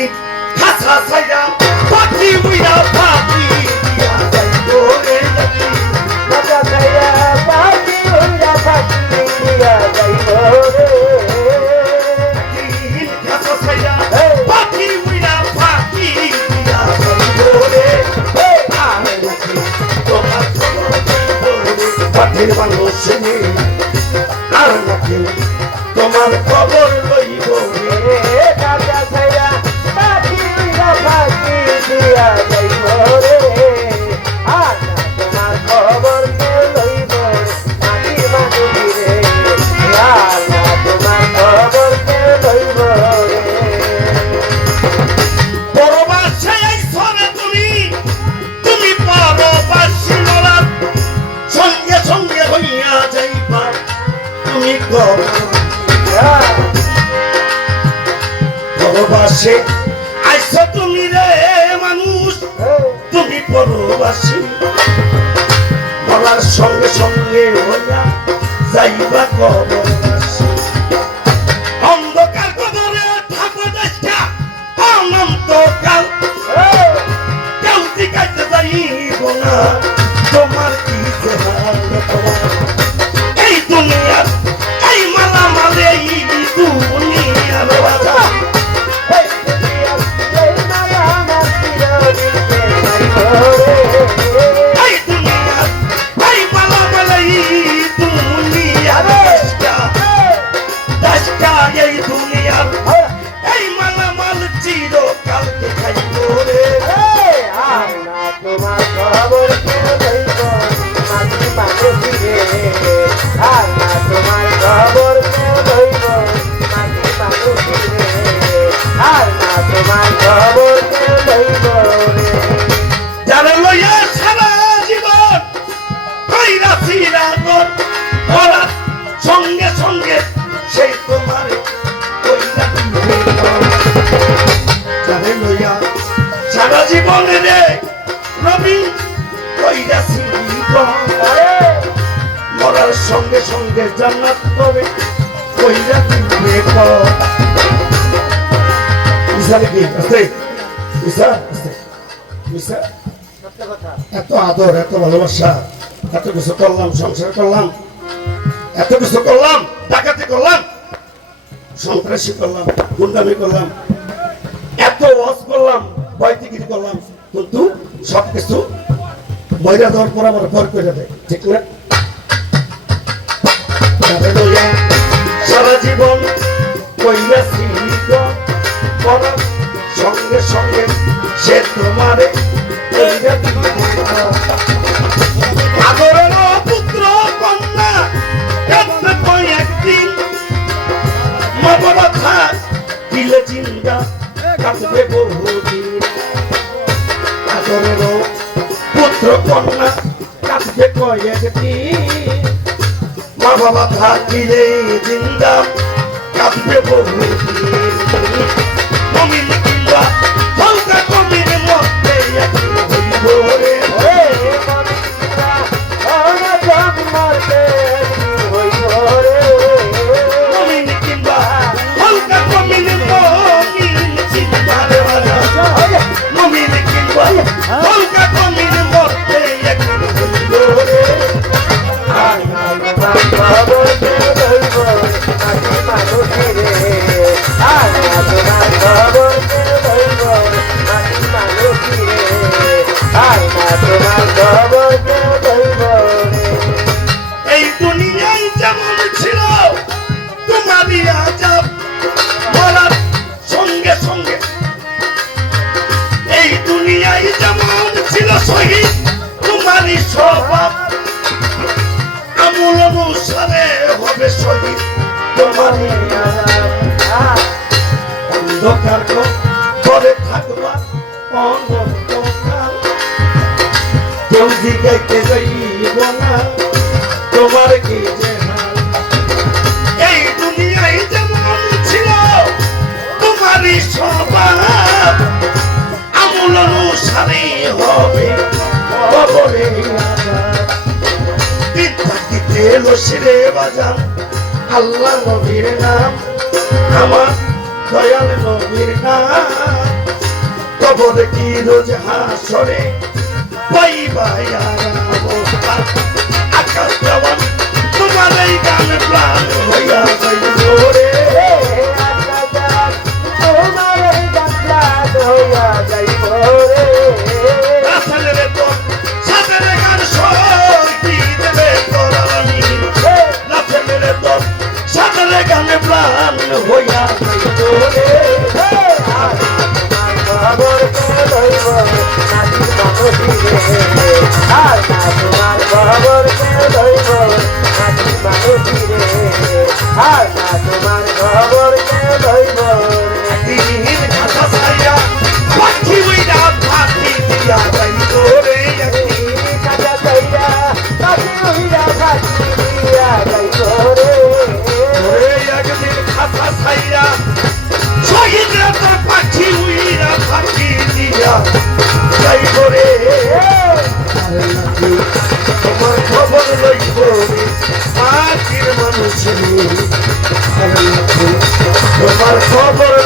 একদিন খাসা ছাইরা পাখি উইরা পাখি দিয়া যাইবো রে জাতি খাসা ছাইরা পাখি উইরা পাখি দিয়া যাইবো রে একদিন খাসা ছাইরা পাখি উইরা পাখি দিয়া যাইবো রে আমি নাকি তোমার খবর লইবো রে পাখির মানুষ আর নাকি তোমার খবর লইব রে খাসা ছাইরা পাখি উইরা পাখি দিয়া যাইবো রে আর তোমার খবর কে লইব মাটি মাটি রে আর তোমার খবর কে লইব রে পরবাসে আইছো রে তুমি পরবাসী নরাত সঙ্গে সঙ্গে হইয়া যাইবা তুমি পরবাসে আইছো তুমি রে মানুষ তুমি পরবাসী বলার সঙ্গে সঙ্গে হইয়া যাইবা কবরবাসী অন্ধকার কবরে থাকো দেশটা অনন্তকাল কেউ জিজ্ঞাসা যাইব না তোমার কি যে হাল তোমার এই দুনিয়ার এই মালামালে এই দুনিয়ার বাজার এই দুনিয়ার এই মালামালে এই দুনিয়ার দেশটা এই দুনিয়ার এই মালামাল চিরকাল দেখাইব রে তোমার খবর কে লইব মাটি মাটি রে আর তোমার খবর কে লইব মাটি মাটি রে আর তোমার খবর কে লইব রে যারা লইয়া সারা জীবন কইরা ছিলা তোর ওরা সঙ্গে সঙ্গে সেই তোমার কইরা দিবে যারা লইয়া সারা জীবনে রে রবি কইরা ছিলি মরার সঙ্গে সঙ্গে জান্নাত হবে কইরা দিবে ইসারে কি আছে ইসা আছে ইসা এত আদর এত ভালোবাসা এত কিছু করলাম সংসার করলাম এত কিছু করলাম ডাকাতি করলাম সন্ত্রাসী করলাম গুন্ডামি করলাম এত ওয়াজ করলাম বৈদিগিরি করলাম কিন্তু সবকিছু মহিলা দেওয়ার পর আমার ভর করে দেয় ঠিক না সারা জীবন কইরা করার সঙ্গে সঙ্গে সে তোমারে আদরের পুত্র কন্যা একদিন মা বাবা থাক দিলে চিন্তা কাটবে বহুদিন আদরের পুত্র কন্যা কাটবে কয়েকদিন মা বাবা থাকিলে জিন্দা কাটবে বহুদিন কমিন কিংবা হালকা কমির মধ্যে হইব রে কমিন কিংবা হালকা কমির মমিন চিন্তা রে মমিন কিংবা হালকা কমির মধ্যে হইব রে খবর কে লইব মাটি মাটি রে আর তোমার খবর কে লইব মাটি মাটি রে আর তোমার খবর কে লইব এই দুনিয়ায় যেমন ছিল তোমারই আজাব মরার সঙ্গে সঙ্গে এই দুনিয়ায় যেমন ছিল শহীদ তোমারই স্বভাব আমল অনুসারে হবে শহীদ তোমারই অন্ধকার ঘরে থাকবা অনন্তকাল কেউ জিগাইতে যাইব না তোমার কি যে হাল এই দুনিয়ায় যেমন ছিল তোমারই স্বভাব আমল অনুসারে হবে কবরে দিন থাকিতে লসিরে বাজান আল্লাহ নবীর নাম আমার দয়াল নবীর নাম কবর কি রোজ হাসরে পাইবাই আরাম আকাশ জবান তোমার এই গান প্রাণ হইয়া যাইব রে আসলে রে তোর সাথে রে গান সর কি দেবে তোর আমি আসলে রে তোর সাথে রে গান প্রাণ হইয়া যাইব রে দিন খাতা সাইয়া পাখি উইরা পাখি দিয়া যাইব রে ওরে একদিন খাতা সাইয়া শহীদরা তোর পাখি উইরা পাখি দিয়া যাইব রে আরে নাকি তোমার খবর লইব রে পাখির মানুষ রে আরে নাকি তোমার খবর